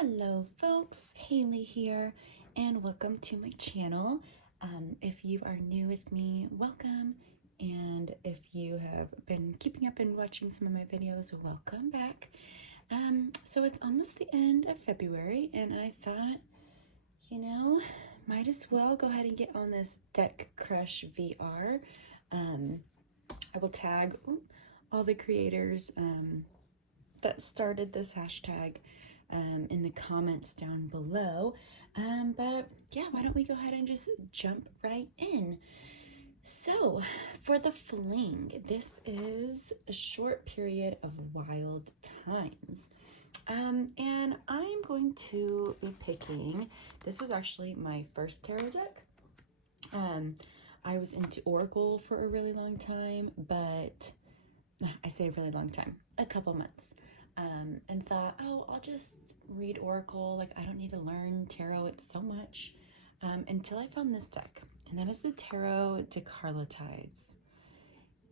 Hello folks, Haley here, and welcome to my channel. If you are new with me, welcome, and if you have been keeping up and watching some of my videos, welcome back. So it's almost the end of February, and I thought, might as well go ahead and get on this Deck Crush VR. I will tag all the creators that started this hashtag in the comments down below. But yeah, why don't we go ahead and just jump right in. So for the fling, this is a short period of wild times. And I'm going to be picking, this was actually my first tarot deck. I was into Oracle for a really long time, but I say a really long time, a couple months. And thought, oh, I'll just read Oracle. Like, I don't need to learn tarot. It's so much. Until I found this deck, and that is the Tarot DeCarla Tides.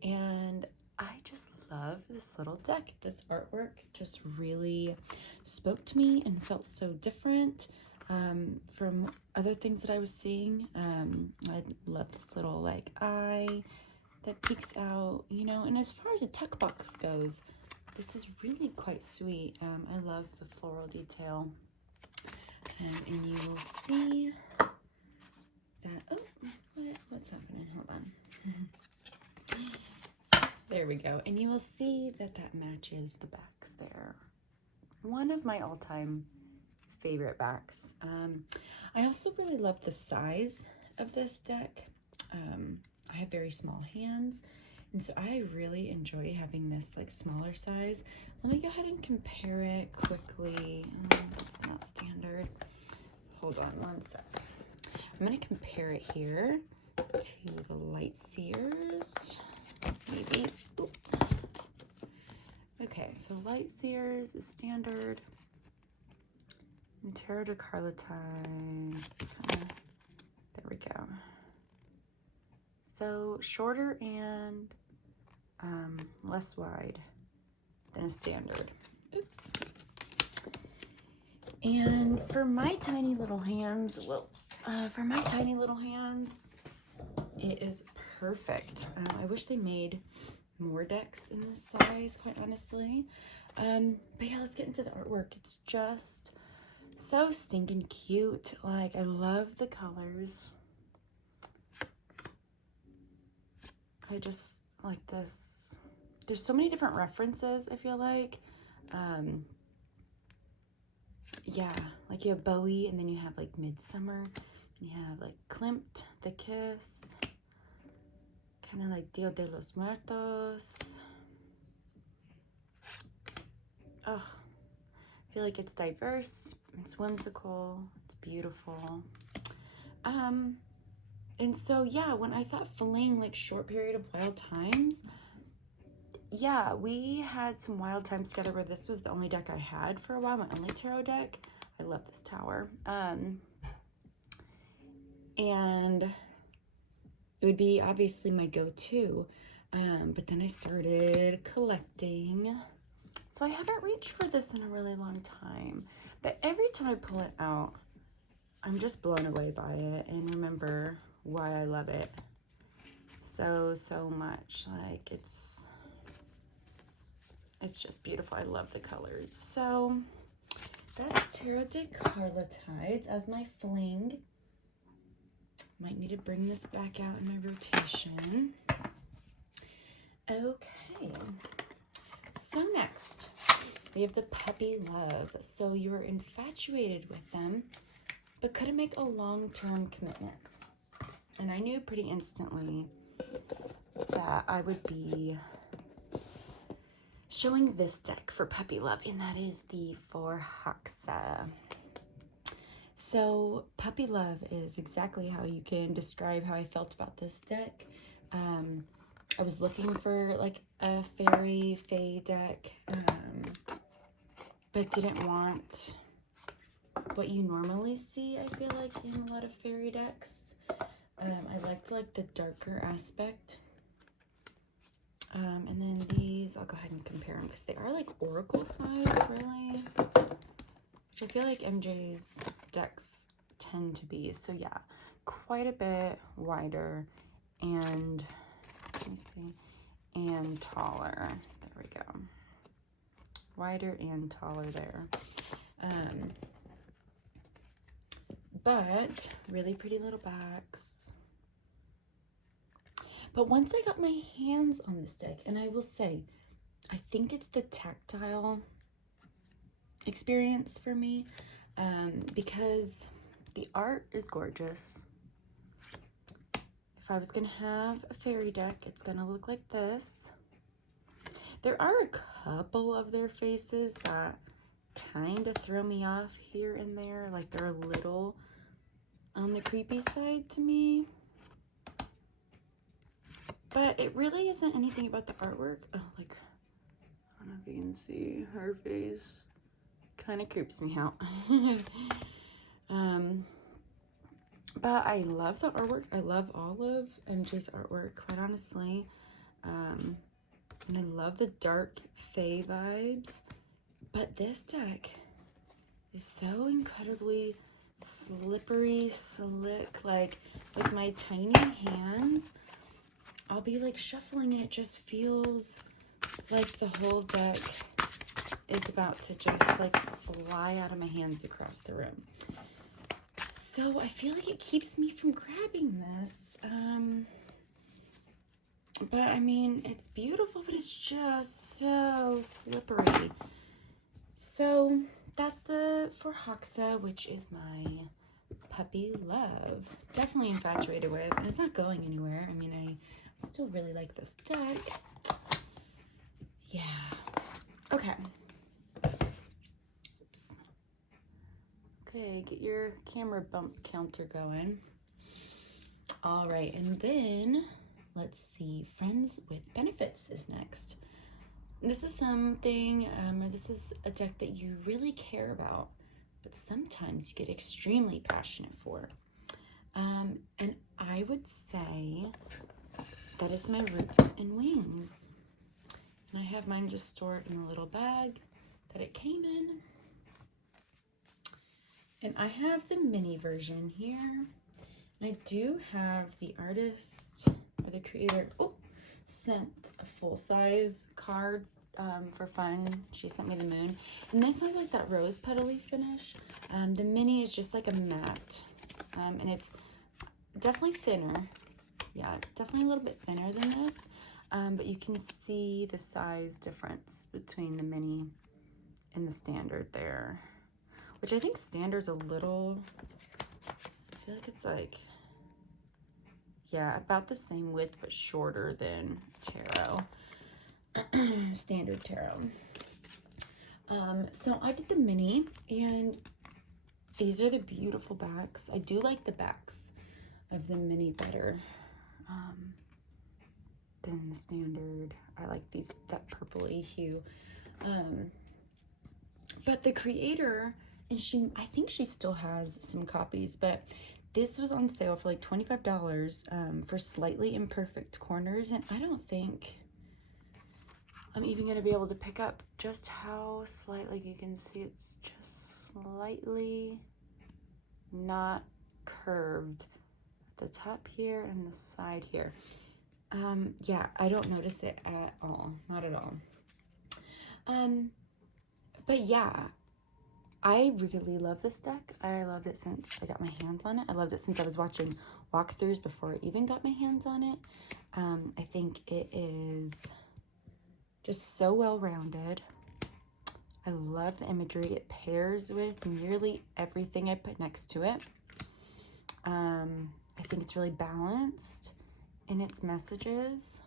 And I just love this little deck. This artwork just really spoke to me and felt so different from other things that I was seeing. I love this little like eye that peeks out, and as far as the tuck box goes, this is really quite sweet. I love the floral detail. And you will see that, oh, what's happening? Hold on. There we go. And you will see that that matches the backs there. One of my all-time favorite backs. I also really love the size of this deck. I have very small hands, and so I really enjoy having this like smaller size. Let me go ahead and compare it quickly. It's not standard. Hold on one sec. I'm going to compare it here to the Light Seers. Maybe. Oop. Okay, so Light Seers is standard. And Tarot DeCarla Tides. There we go. So shorter and less wide than a standard. Oops. And for my tiny little hands, it is perfect. I wish they made more decks in this size, quite honestly. But yeah, let's get into the artwork. It's just so stinking cute. Like, I love the colors. I just like this. There's so many different references, I feel like. Yeah, like you have Bowie, and then you have like Midsummer, and you have like Klimt, The Kiss, kind of like Dia de los Muertos. Oh, I feel like it's diverse, it's whimsical, it's beautiful. And so, yeah, when I thought fling, like short period of wild times, yeah, we had some wild times together where this was the only deck I had for a while, my only tarot deck. I love this tower. And it would be obviously my go-to. But then I started collecting. So I haven't reached for this in a really long time. But every time I pull it out, I'm just blown away by it and remember why I love it so much. Like, it's just beautiful. I love the colors. So that's Tarot DeCarla Tides as my fling. Might need to bring this back out in my rotation. Okay, so next we have the Puppy Love. So you were infatuated with them but couldn't make a long-term commitment. And I knew pretty instantly that I would be showing this deck for Puppy Love, and that is the For Haxa. So Puppy Love is exactly how you can describe how I felt about this deck. I was looking for like a fairy fae deck, but didn't want what you normally see, I feel like, in a lot of fairy decks. I liked like the darker aspect. And then these, I'll go ahead and compare them because they are like Oracle size, really. which I feel like MJ's decks tend to be. So yeah, quite a bit wider and, let me see, and taller. There we go. Wider and taller there. But really pretty little backs. But once I got my hands on this deck, and I will say, I think it's the tactile experience for me, because the art is gorgeous. If I was gonna have a fairy deck, it's gonna look like this. There are a couple of their faces that kind of throw me off here and there, like they're a little on the creepy side to me. But it really isn't anything about the artwork. Oh, like, I don't know if you can see her face. Kind of creeps me out. But I love the artwork. I love all of MJ's artwork, quite honestly. And I love the dark fae vibes. But this deck is so incredibly slippery, slick. Like, with my tiny hands, I'll be like shuffling and it just feels like the whole deck is about to just like fly out of my hands across the room. So I feel like it keeps me from grabbing this. But I mean, it's beautiful, but it's just so slippery. So that's the for Hoxa, which is my puppy love. Definitely infatuated with, and it's not going anywhere. I mean, I still really like this deck. Yeah. Okay. Oops. Okay, get your camera bump counter going. All right, and then let's see, Friends with Benefits is next. This is something, or this is a deck that you really care about, but sometimes you get extremely passionate for. And I would say that is my Roots and Wings. And I have mine just stored in a little bag that it came in. And I have the mini version here. And I do have the artist or the creator sent a full-size card for fun. She sent me the moon. And this has like that rose petally finish. The mini is just like a matte. And it's definitely thinner. Yeah, definitely a little bit thinner than this. But you can see the size difference between the mini and the standard there. Which I think standard's a little, I feel like it's like, yeah, about the same width, but shorter than tarot. Standard tarot. So I did the mini, and these are the beautiful backs. I do like the backs of the mini better than the standard. I like that purpley hue. But the creator, and I think she still has some copies, but this was on sale for like $25 for slightly imperfect corners, and I don't think I'm even going to be able to pick up just how slightly, you can see it's just slightly not curved at the top here and the side here. Yeah, I don't notice it at all, not at all. But yeah, I really love this deck. I loved it since I got my hands on it. I loved it since I was watching walkthroughs before I even got my hands on it. I think it is just so well-rounded. I love the imagery. It pairs with nearly everything I put next to it. I think it's really balanced in its messages.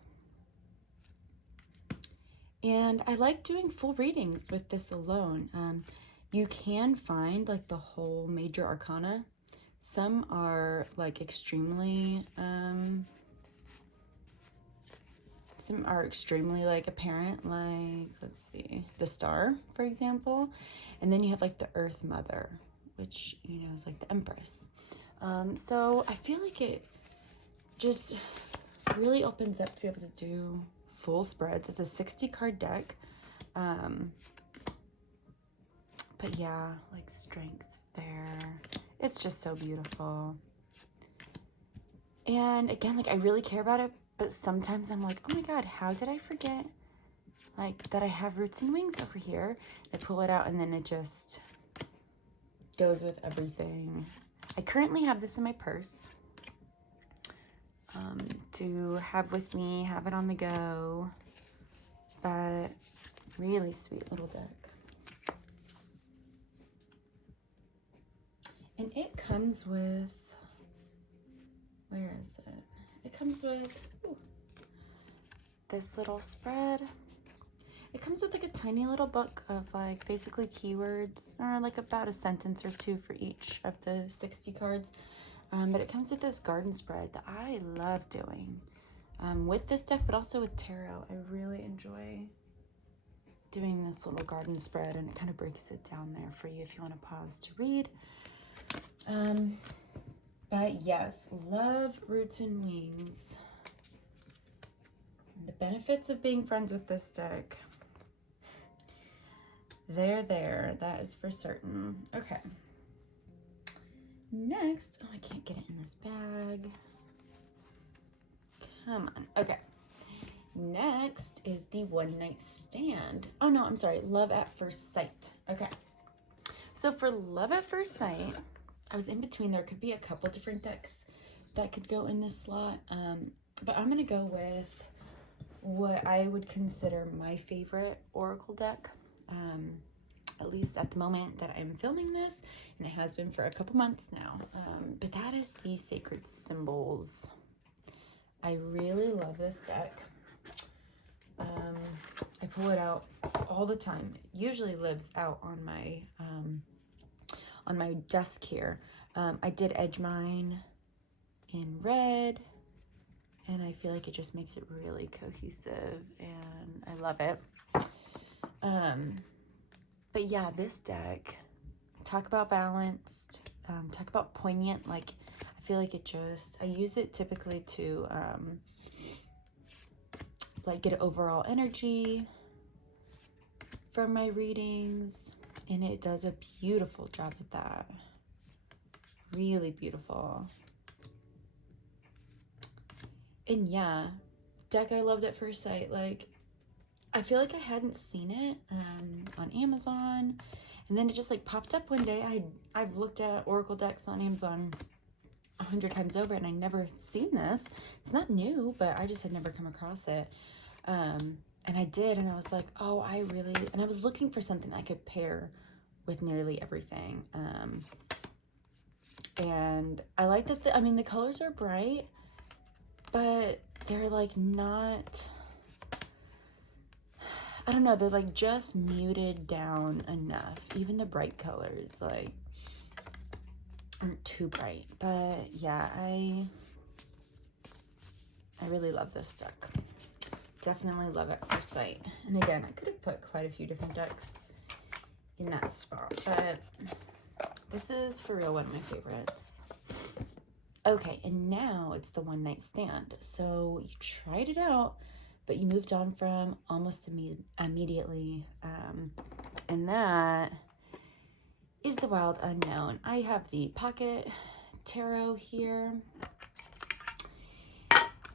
And I like doing full readings with this alone. You can find like the whole major arcana. Some are like extremely like apparent, like, let's see, the Star, for example. And then you have like the Earth Mother, which, you know, is like the Empress. So I feel like it just really opens up to be able to do full spreads. It's a 60 card deck. But yeah, like strength there. It's just so beautiful. And again, like I really care about it, but sometimes I'm like, oh my God, how did I forget like that I have roots and wings over here? I pull it out and then it just goes with everything. I currently have this in my purse to have with me, have it on the go, but really sweet little deck. And it comes with, where is it? It comes with this little spread. It comes with like a tiny little book of like basically keywords, or like about a sentence or two for each of the 60 cards. But it comes with this garden spread that I love doing with this deck, but also with tarot. I really enjoy doing this little garden spread, and it kind of breaks it down there for you if you want to pause to read. But yes, love Roots and Wings. The benefits of being friends with this deck. They're there, that is for certain. Okay. Next, oh, I can't get it in this bag. Come on. Okay. Next is the One Night Stand. Oh no, I'm sorry. Love at First Sight. Okay. So for Love at First Sight, I was in between. There could be a couple different decks that could go in this slot. But I'm going to go with what I would consider my favorite Oracle deck. At least at the moment that I'm filming this, and it has been for a couple months now. But that is the Sacred Symbols. I really love this deck. I pull it out all the time. It usually lives out on my desk here. I did edge mine in red, and I feel like it just makes it really cohesive, and I love it. But yeah, this deck, talk about balanced, talk about poignant. Like, I feel like it just, I use it typically to, like, get overall energy from my readings. And it does a beautiful job at that. Really beautiful. And yeah, deck I loved at first sight. Like, I feel like I hadn't seen it on Amazon, and then it just like popped up one day. I've looked at Oracle decks on Amazon 100 times over, and I never seen this. It's not new, but I just had never come across it. And I did, and I was like, oh, and I was looking for something I could pair with nearly everything. And I like that, the colors are bright, but they're like not, I don't know, they're like just muted down enough. Even the bright colors like aren't too bright. But yeah, I really love this deck. Definitely love at first sight. And again, I could have put quite a few different decks in that spot, but this is for real one of my favorites. Okay, and now it's the One Night Stand. So you tried it out, but you moved on from almost immediately. And that is the Wild Unknown. I have the Pocket Tarot here.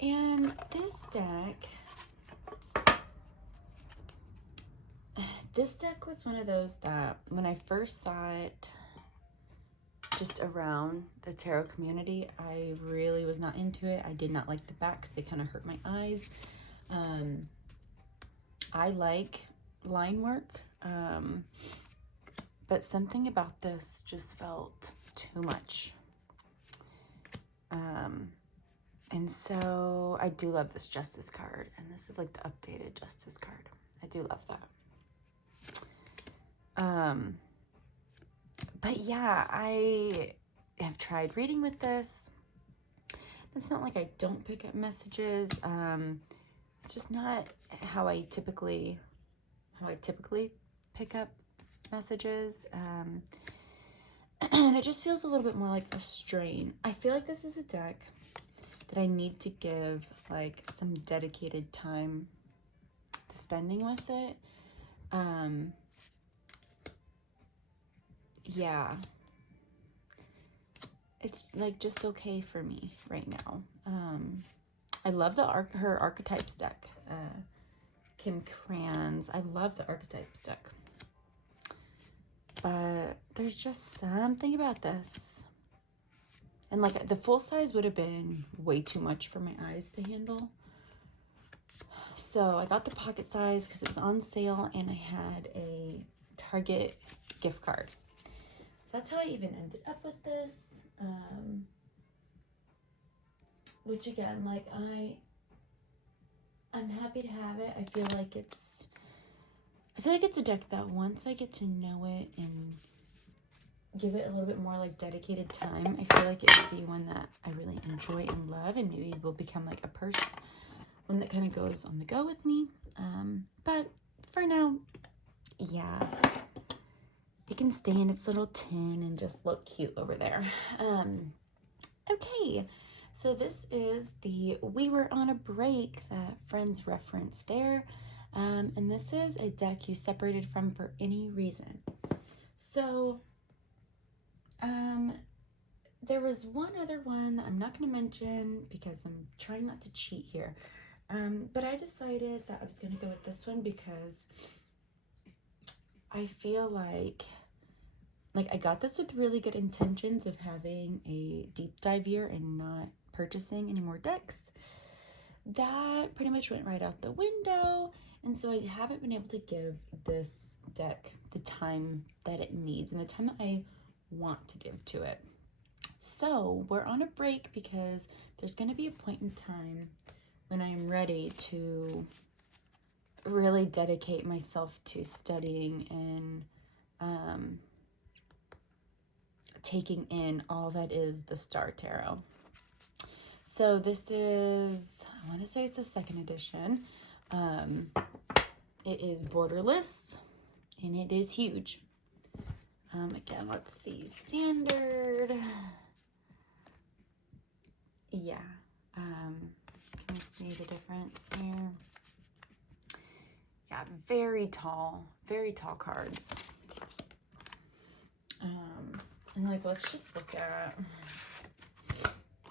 And this deck was one of those that when I first saw it just around the tarot community, I really was not into it. I did not like the backs. They kind of hurt my eyes. I like line work, but something about this just felt too much. And so I do love this Justice card, and this is like the updated Justice card. I do love that. But yeah, I have tried reading with this. It's not like I don't pick up messages. It's just not how I typically pick up messages. And it just feels a little bit more like a strain. I feel like this is a deck that I need to give like some dedicated time to spending with it. yeah, it's like just okay for me right now. I love her Archetypes deck. Kim Kranz. I love the Archetypes deck. But there's just something about this. And like the full size would have been way too much for my eyes to handle. So I got the pocket size because it was on sale and I had a Target gift card. So that's how I even ended up with this. Which again, like I'm happy to have it. I feel like it's a deck that once I get to know it and give it a little bit more like dedicated time, I feel like it would be one that I really enjoy and love, and maybe will become like a one that kind of goes on the go with me. But for now, yeah, it can stay in its little tin and just look cute over there. Okay, so this is the We Were on a Break that friends reference there. And this is a deck you separated from for any reason. So, there was one other one that I'm not going to mention because I'm trying not to cheat here. But I decided that I was going to go with this one because I feel like I got this with really good intentions of having a deep dive year and not purchasing any more decks. That pretty much went right out the window. And so I haven't been able to give this deck the time that it needs and the time that I want to give to it. So we're on a break because there's going to be a point in time when I'm ready to really dedicate myself to studying and taking in all that is the Star Tarot. So this is, I want to say it's the 2nd edition. It is borderless and it is huge. Again, let's see, standard. Yeah. Can you see the difference here? Yeah, very tall cards. And like, let's just look at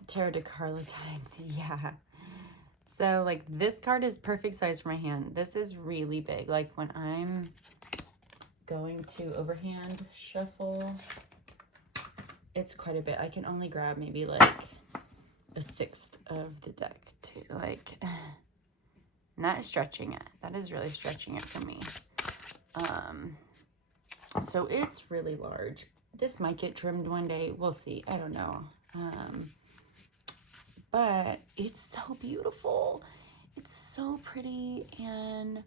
Tarot DeCarla Tides. Yeah. So like this card is perfect size for my hand. This is really big. Like when I'm going to overhand shuffle, it's quite a bit. I can only grab maybe like a 1/6 of the deck to like, not stretching it. That is really stretching it for me. So it's really large. This might get trimmed one day. We'll see. I don't know. But it's so beautiful. It's so pretty, and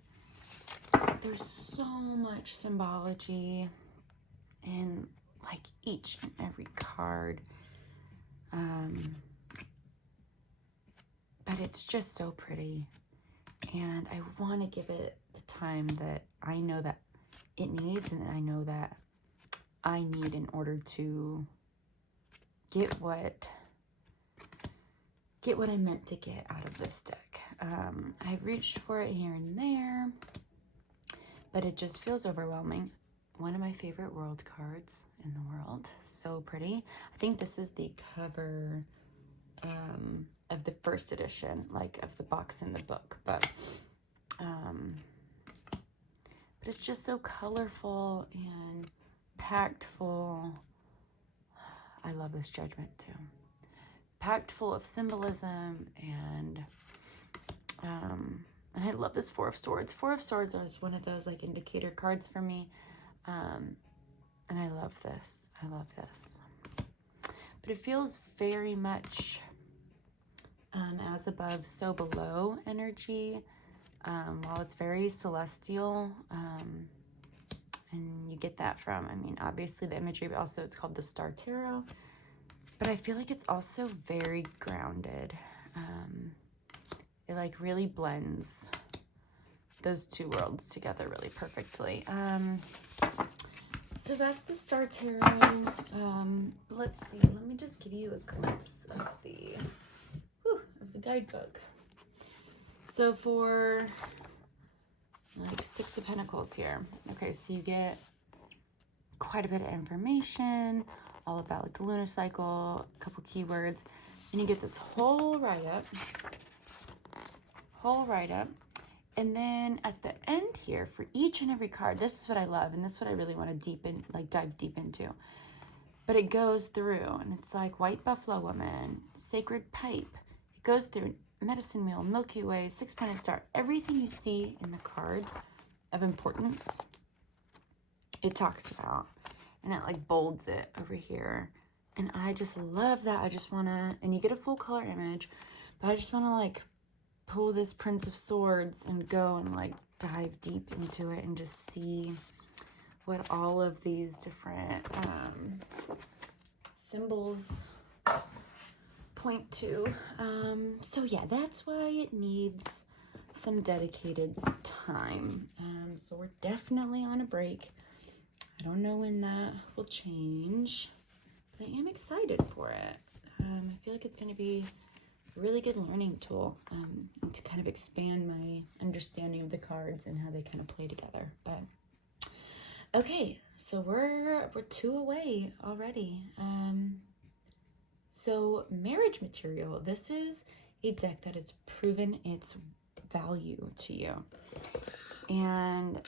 there's so much symbology in like each and every card. But it's just so pretty, and I want to give it the time that I know that it needs and that I know that I need in order to get what I meant to get out of this deck. I've reached for it here and there, but it just feels overwhelming. One of my favorite world cards in the world. So pretty. I think this is the cover of the 1st edition, like of the box in the book, but it's just so colorful and packed full. I love this Judgment too. Packed full of symbolism, and I love this 4 of Swords. 4 of Swords is one of those like indicator cards for me, and I love this. I love this. But it feels very much as above, so below energy. While it's very celestial, and you get that from, I mean, obviously the imagery, but also it's called the Star Tarot. But I feel like it's also very grounded. It like really blends those two worlds together really perfectly. So that's the Star Tarot. Let's see. Let me just give you a glimpse of the guidebook. So for like 6 of Pentacles here. Okay, so you get quite a bit of information, all about like the lunar cycle, a couple keywords, and you get this whole write-up. And then at the end here, for each and every card, this is what I love, and this is what I really want to dive deep into. But it goes through, and it's like White Buffalo Woman, Sacred Pipe. It goes through Medicine Wheel, Milky Way, Six-Pointed Star. Everything you see in the card of importance, it talks about. And it like bolds it over here. And I just love that. I just want to, and you get a full color image, but I just want to like pull this Prince of Swords and go and like dive deep into it and just see what all of these different symbols point to. So yeah, that's why it needs some dedicated time. So we're definitely on a break. I don't know when that will change, but I am excited for it. I feel like it's going to be really good learning tool to kind of expand my understanding of the cards and how they kind of play together. But okay, so we're 2 away already. So Marriage Material, this is a deck that has proven its value to you, and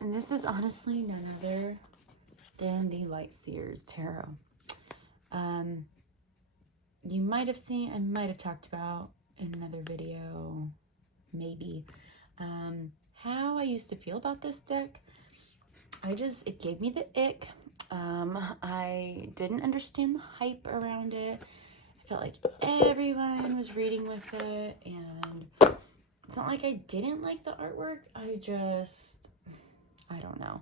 this is honestly none other than the Light Seers Tarot. You might have seen, I might have talked about in another video, maybe, how I used to feel about this deck. It gave me the ick. I didn't understand the hype around it. I felt like everyone was reading with it, and it's not like I didn't like the artwork. I don't know.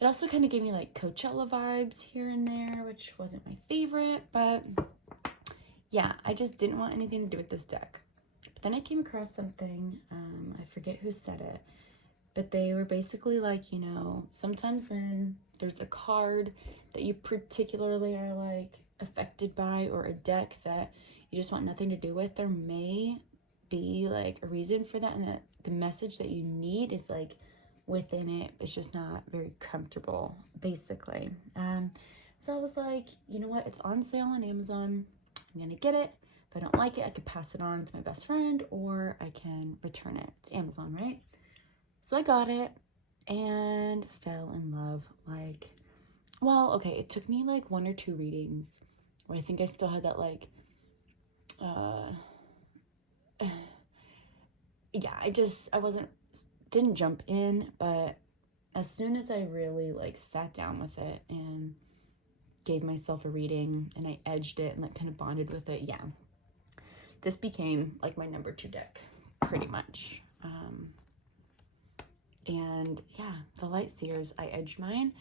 It also kind of gave me like Coachella vibes here and there, which wasn't my favorite, but yeah, I just didn't want anything to do with this deck. But then I came across something, I forget who said it, but they were basically like, you know, sometimes when there's a card that you particularly are like affected by, or a deck that you just want nothing to do with, there may be like a reason for that, and that the message that you need is like within it. It's just not very comfortable, basically. So I was like, you know what? It's on sale on Amazon. I'm gonna get it. If I don't like it, I could pass it on to my best friend, or I can return it. It's Amazon, right? So I got it and fell in love. Like, well, okay, it took me like 1 or 2 readings where I think I still had that like, yeah, didn't jump in, but as soon as I really like sat down with it and gave myself a reading and I edged it and like kind of bonded with it, yeah, this became like my number 2 deck, pretty much. And yeah, the Light Seers, I edged mine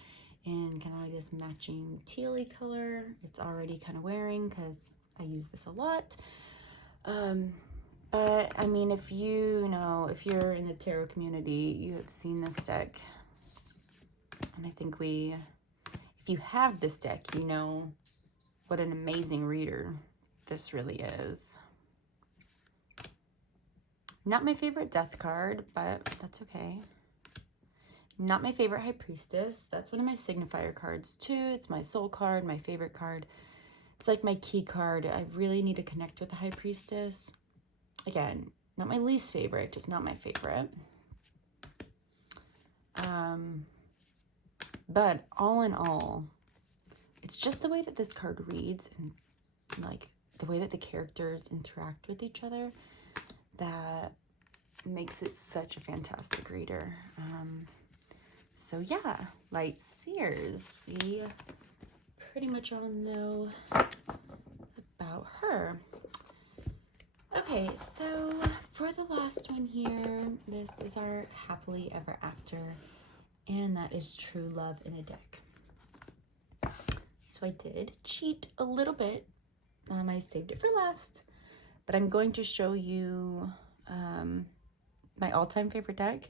in kind of like this matching tealy color. It's already kind of wearing because I use this a lot. But I mean, if you're in the tarot community, you have seen this deck. And I think if you have this deck, you know what an amazing reader this really is. Not my favorite death card, but that's okay. Not my favorite High Priestess. That's one of my signifier cards too. It's my soul card, my favorite card. It's like my key card. I really need to connect with the High Priestess. Again, not my least favorite, just not my favorite. But all in all, it's just the way that this card reads and like the way that the characters interact with each other that makes it such a fantastic reader. So yeah, Light Seers, we pretty much all know about her. Okay, so for the last one here, this is our Happily Ever After, and that is True Love in a Deck. So I did cheat a little bit. I saved it for last, but I'm going to show you my all-time favorite deck,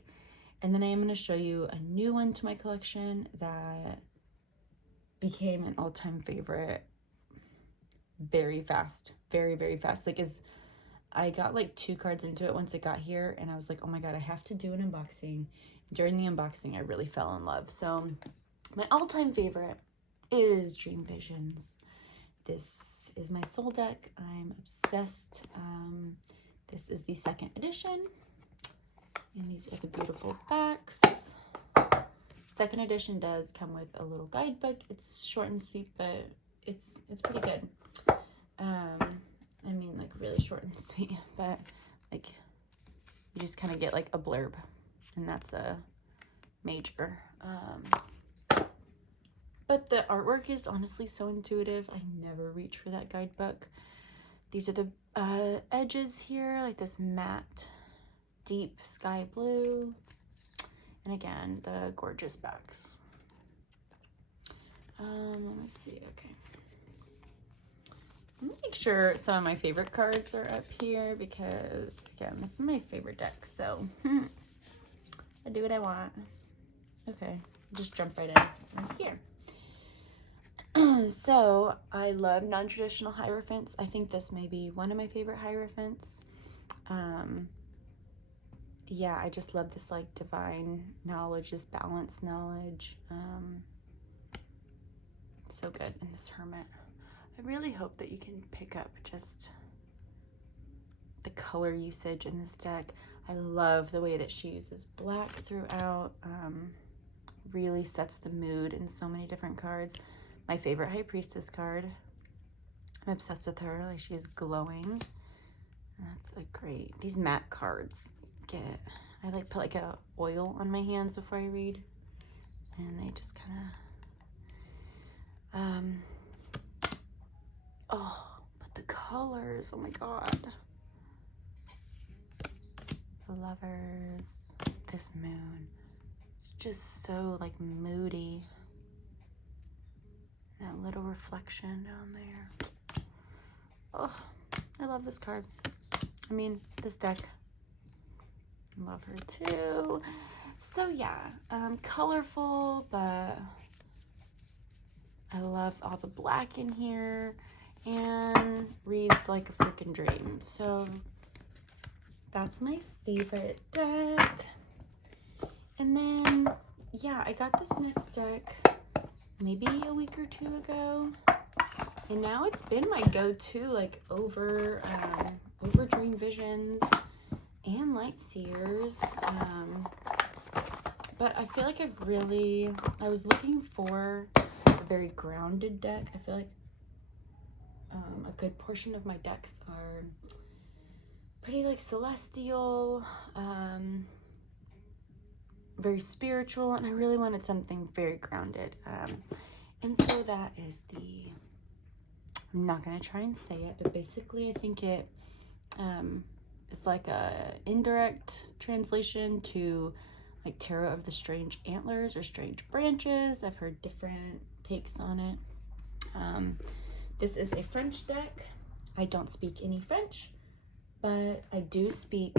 and then I am going to show you a new one to my collection that became an all-time favorite very fast, very, very fast. Like, I got like 2 cards into it once it got here, and I was like, oh my god, I have to do an unboxing. During the unboxing, I really fell in love. So My all-time favorite is Dream Visions. This is my soul deck. I'm obsessed. This is the 2nd edition, and these are the beautiful backs. 2nd edition does come with a little guidebook. It's short and sweet, but it's pretty good. I mean, like, really short and sweet, but like you just kind of get like a blurb, and that's a major. But the artwork is honestly so intuitive. I never reach for that guidebook. These are the edges here, like this matte deep sky blue, and again the gorgeous backs. Let me see. Okay, let me make sure some of my favorite cards are up here, because again, this is my favorite deck, so I do what I want. Okay, just jump right in right here. So I love non-traditional hierophants. I think this may be one of my favorite hierophants. Yeah, I just love this like divine knowledge, this balanced knowledge. So good. And this hermit. I really hope that you can pick up just the color usage in this deck. I love the way that she uses black throughout. Really sets the mood in so many different cards. My favorite High Priestess card. I'm obsessed with her. Like, she is glowing. That's a great. These matte cards. I like put like a oil on my hands before I read, and they just kind of. Oh, but the colors. Oh my god. The Lovers. This moon. It's just so like moody. That little reflection down there. Oh, I love this card. I mean, this deck. I love her too. So yeah, colorful, but I love all the black in here, and reads like a freaking dream. So that's my favorite deck. And then, yeah, I got this next deck maybe a week or 2 ago, and now it's been my go-to like over Dream Visions and Light Seers. But I feel like I was looking for a very grounded deck. I feel like a good portion of my decks are pretty like celestial, very spiritual, and I really wanted something very grounded. And so that is I'm not gonna try and say it, but basically I think it is like a indirect translation to like Tarot of the Strange Antlers or Strange Branches. I've heard different takes on it. This is a French deck. I don't speak any French, but I do speak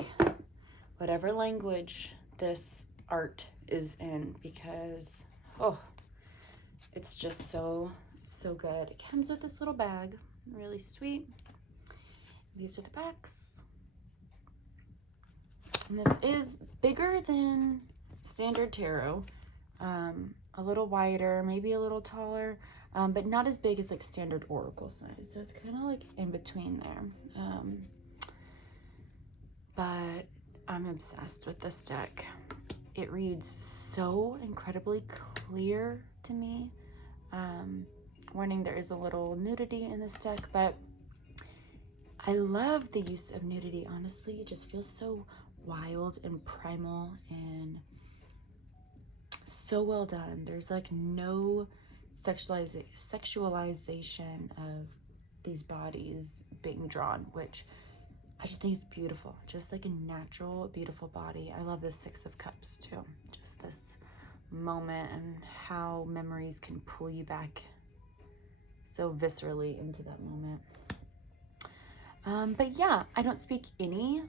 whatever language this art is in, because it's just so good. It comes with this little bag, really sweet. These are the backs, and this is bigger than standard tarot, a little wider, maybe a little taller, but not as big as like standard oracle size, so it's kind of like in between there. But I'm obsessed with this deck. It reads so incredibly clear to me. Warning, there is a little nudity in this deck, but I love the use of nudity, honestly. It just feels so wild and primal and so well done. There's like no sexualization of these bodies being drawn, which I just think it's beautiful. Just like a natural, beautiful body. I love the 6 of Cups too. Just this moment and how memories can pull you back so viscerally into that moment. But yeah, I don't speak any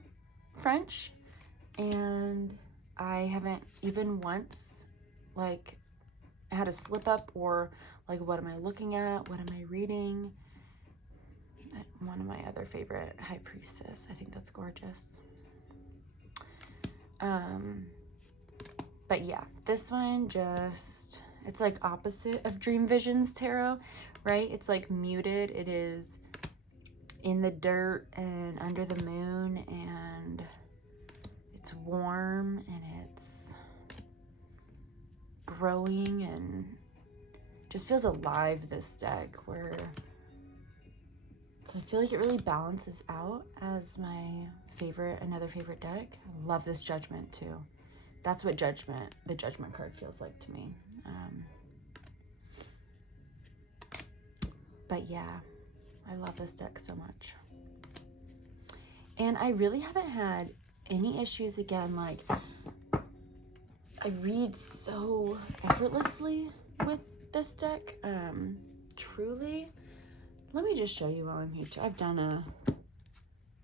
French, and I haven't even once like had a slip up or like, what am I looking at? What am I reading? One of my other favorite, High Priestess. I think that's gorgeous. But yeah, this one just It's like opposite of Dream Visions Tarot, right? It's like muted. It is in the dirt and under the moon, and it's warm and it's growing and just feels alive, this deck, where so I feel like it really balances out as my favorite, another favorite deck. I love this Judgment too. That's what the Judgment card feels like to me. But yeah, I love this deck so much. And I really haven't had any issues again. Like, I read so effortlessly with this deck. Truly. Let me just show you while I'm here too. I've done a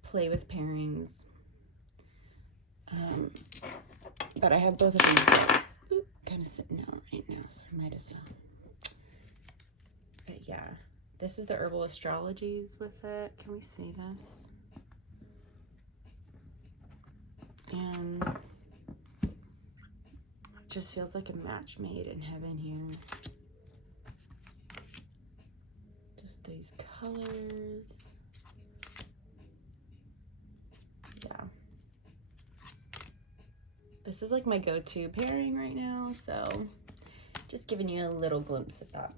play with pairings. But I have both of these decks kind of sitting out right now, so I might as well. But yeah, this is the Herbal Astrologies with it. Can we see this? And it just feels like a match made in heaven here. Just these colors. Yeah. This is like my go-to pairing right now, so just giving you a little glimpse of that.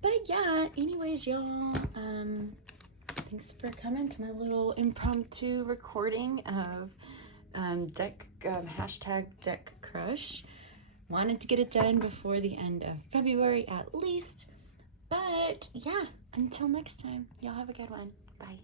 But yeah, anyways, y'all, thanks for coming to my little impromptu recording of hashtag deck crush. Wanted to get it done before the end of February at least. But yeah, until next time, y'all have a good one. Bye.